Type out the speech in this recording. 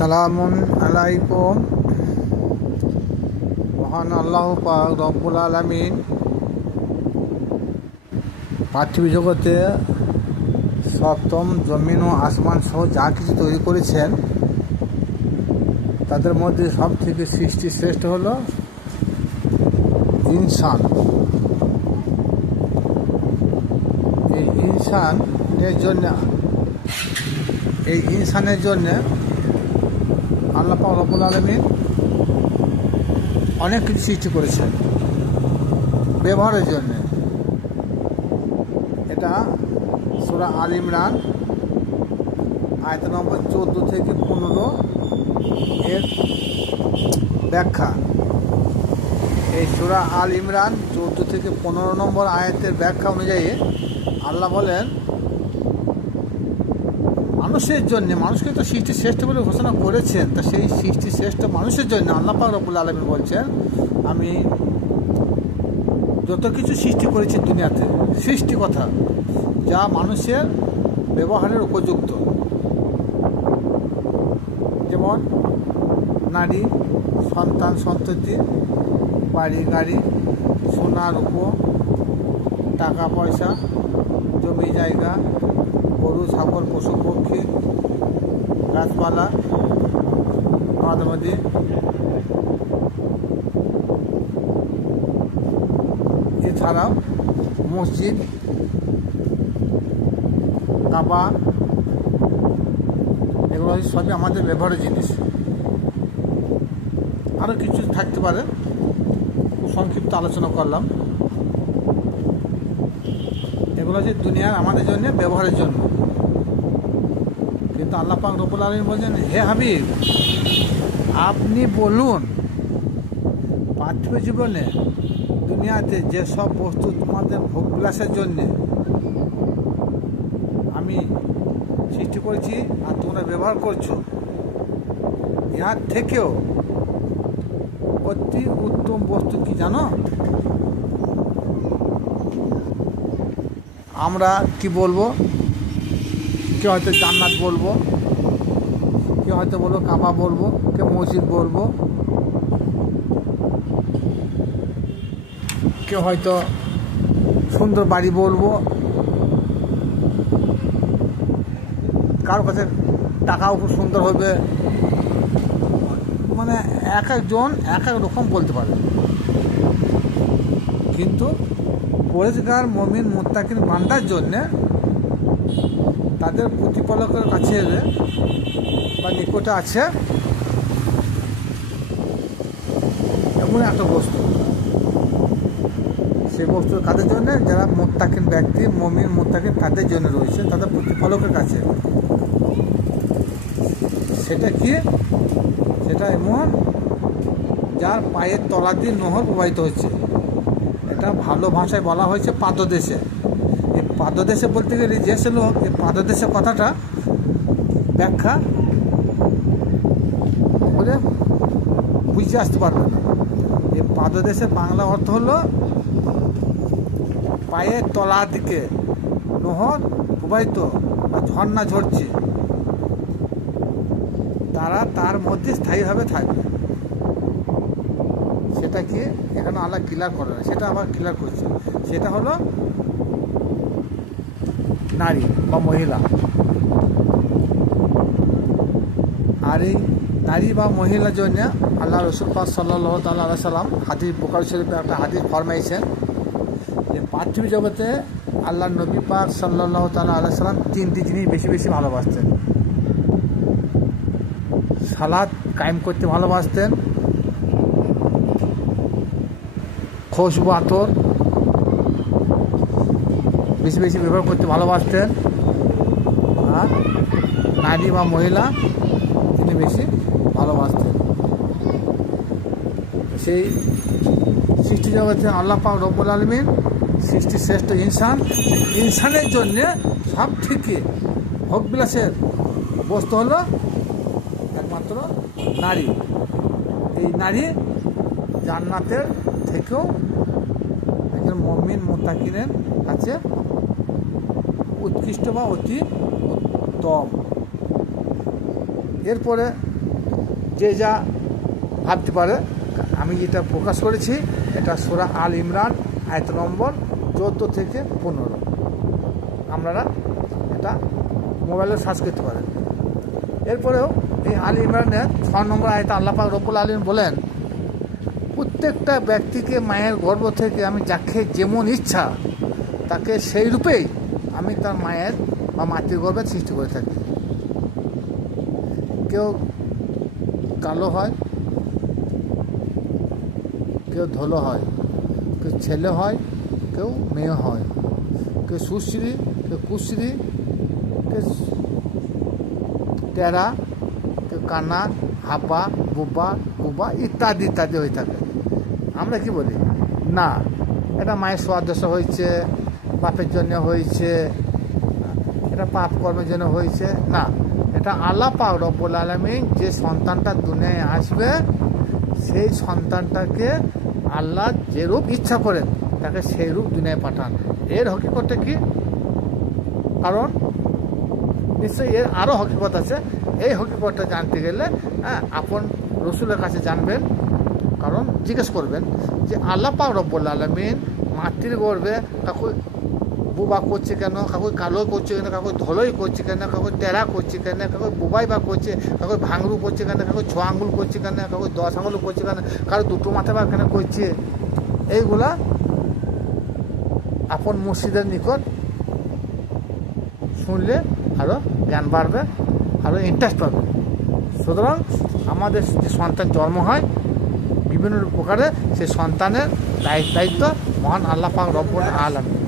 সালামুন আলাইকুম। মহান আল্লাহ পাক রব্বুল আলমিন পার্থিব জগতে সপ্তম জমিন ও আসমান সহ যা কিছু তৈরি করেছেন, তাদের মধ্যে সব থেকে সৃষ্টি শ্রেষ্ঠ হল ইনসান। এই ইনসানের জন্য, এই ইনসানের জন্য আল্লাহ পাক রব্বুল আলমিন অনেক কিছু সৃষ্টি করেছেন ব্যবহারের জন্য। এটা সুরা আল ইমরান, আয়ত নম্বর চোদ্দ থেকে পনেরো এর ব্যাখ্যা। এই সুরা আল ইমরান চোদ্দ থেকে পনেরো নম্বর আয়াতের ব্যাখ্যা অনুযায়ী আল্লাহ বলেন মানুষের জন্য, মানুষকে তো সৃষ্টি শ্রেষ্ঠ বলে ঘোষণা করেছেন। তা সেই সৃষ্টি শ্রেষ্ঠ মানুষের জন্য আল্লাহ পাক রব্বুল আলমী বলছেন, আমি যত কিছু সৃষ্টি করেছি দুনিয়াতে, সৃষ্টি কথা, যা মানুষের ব্যবহারের উপযুক্ত। যেমন নারী, সন্তান, সন্ততি, বাড়ি, গাড়ি, সোনা, রূপো, টাকা, পয়সা, জমি, জায়গা গরু, ছাগল, পশু, পক্ষী, গাছপালা নদী এছাড়াও মসজিদ, কাবা, এগুলো সবই আমাদের ব্যবহারের জিনিস। আরও কিছু থাকতে পারে। খুব সংক্ষিপ্ত আলোচনা করলাম। এগুলো হচ্ছে দুনিয়ার আমাদের জন্য ব্যবহারের জন্য। কিন্তু আল্লাহ পাক রবুল আলম বলছেন, হে হাবিব, আপনি বলুন, পার্থিব জীবনে দুনিয়াতে যেসব বস্তু তোমাদের ভোগ বিলাসের জন্যে আমি সৃষ্টি করেছি আর তোমরা ব্যবহার করছ ইহার থেকেও অতি উত্তম বস্তু কি জানো? আমরা কি বলব? কেউ হয়তো জান্নাত বলব? কেউ হয়তো বলব কাবা বলব? কেউ মসজিদ বলব? কেউ হয়তো সুন্দর বাড়ি বলব? কারোর কাছে টাকাও খুব সুন্দর হবে। মানে এক একজন এক এক রকম বলতে পারে। কিন্তু পরিষ্কার মমিন মোত্তাকিন বান্দার জন্যে, তাদের প্রতিপালকের কাছে বা নিকটে আছে, এমন একটা বস্তু। সেই বস্তু কাদের জন্য? যারা মোত্তাকিন ব্যক্তি, মমিন মোত্তাকিন তাদের জন্য রয়েছে? তাদের প্রতিপালকের কাছে। সেটা কি? সেটা এমন, যার পায়ের তলা দিয়ে নহর প্রবাহিত হচ্ছে। এটা ভালো ভাষায় বলা হয়েছে পাদদেশে। এই পাদদেশে বলতে গেলে যে লোক এই পাদদেশে কথাটা ব্যাখ্যা করে বুঝতে আসতে পারবে না। এই পাদদেশের বাংলা অর্থ হলো পায়ের তলার দিকে নহর প্রবাহিত বা ঝর্ণা ঝরছে। তারা তার মধ্যে স্থায়ীভাবে থাকবে। সেটা কি এখানে আল্লাহ ক্লিয়ার করে না সেটা আবার ক্লিয়ার করছে। সেটা হলো নারী বা মহিলা। আর এই নারী বা মহিলার জন্য আল্লাহ রসুল পাক সাল্লাহ তাল্লাহ সাল্লাম হাদিস বোকার শরীফে একটা হাদিস ফরমাইছেন যে পার্থিব জগতে আল্লাহ নবী পাক সাল্লাহ তাল্লাহ আল্লাহ সাল্লাম তিনটি জিনিস বেশি বেশি ভালোবাসতেন। সালাদ কায়েম করতে ভালোবাসতেন। খুশবু আতর। বেশি বেশি ব্যবহার করতে ভালোবাসতেন। আর নারী বা মহিলা তিনি বেশি ভালোবাসতেন। সেই সৃষ্টি জগতে আল্লাহ পাক রব্বুল আলমিন সৃষ্টি শ্রেষ্ঠ ইনসান। ইনসানের জন্যে সব থেকে ভোগ বিলাসের বস্তু হলো একমাত্র নারী। এই নারী জান্নাতের থেকেও একজন মমিন মোতাকিনের কাছে উৎকৃষ্ট বা অতি উত্তম। এরপরে যে যা ভাবতে পারে, আমি যেটা প্রকাশ করেছি, এটা সোরা আল ইমরান, আয়ত নম্বর চোদ্দ থেকে পনেরো। আপনারা এটা মোবাইলে সার্চ করতে পারেন। এরপরেও এই আল ইমরানের ছ নম্বর আয়তা আল্লাপাক রব্বুল আলম বলেন প্রত্যেকটা ব্যক্তিকে মায়ের গর্ভ থেকে আমি যাকে যেমন ইচ্ছা, তাকে সেই রূপেই আমি তার মায়ের বা মাতৃগর্ভের সৃষ্টি করে থাকি। কেউ কালো হয়, কেউ ধলো হয়, কেউ ছেলে হয়, কেউ মেয়ে হয়, কেউ সুশ্রী, কেউ কুশ্রী, কেউ টেরা, কেউ কানা, হাপা, বুবা, কুবা ইত্যাদি ইত্যাদি হয়ে থাকে। আমরা কি বলি? না। এটা মায়ের সোয়াদশ হয়েছে, বাপের জন্য হয়েছে, এটা পাপ কর্মের জন্য হয়েছে। না, এটা আল্লাহ পাক রব্বুল আলমিন যে সন্তানটা দুনিয়ায় আসবে, সেই সন্তানটাকে আল্লাহ যে রূপ ইচ্ছা করেন, তাকে সেই রূপ দুনিয়ায় পাঠান। এর হকিকতটা কি? কারণ, নিশ্চয়ই এর আরও হকিকত আছে। এই হকিকতটা জানতে গেলে হ্যাঁ আপন রসুলের কাছে জানবেন কারণ জিজ্ঞেস করবেন যে আল্লাহ পাক রব্বুল আলমিন মাতৃ গর্বে কাকু বুবা করছে কেন? কাকু কালো করছে কেন? কাকু ধলোই করছে কেন? কাকু টেরা করছে কেন? কাকু বুবাই বা করছে? কাকু ভাঙরু করছে কেন? কাকু ছ আঙুল করছে কেন? কাকু দশ আঙুল করছে কেন? কারও দুটো মাথা বা কেন করছে? এইগুলা আপন মসজিদের নিকট শুনলে আরও জ্ঞান বাড়বে আরও ইন্টারেস্ট পাবে সুতরাং আমাদের যে সন্তান জন্ম হয় বিভিন্ন প্রকারে সেই সন্তানের দায়িত্ব মহান আল্লাহ পাক রব্বুল আলমী